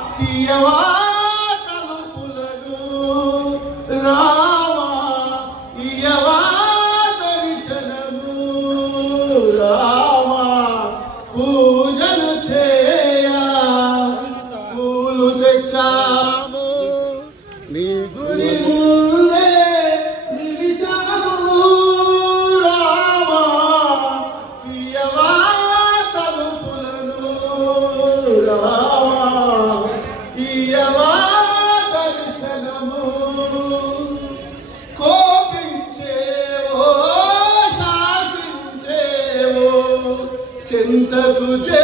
తీయవా తలుపులను రావా ఇయవా దర్శనము రావా పూజలు చేయ పూలు తెచ్చాము నీ గురి ముందే నిలిచాము రావా తీయవా తలుపులను రావా ఇయవా దర్శనము కోపించేవో శాసించేవో చింతకు చే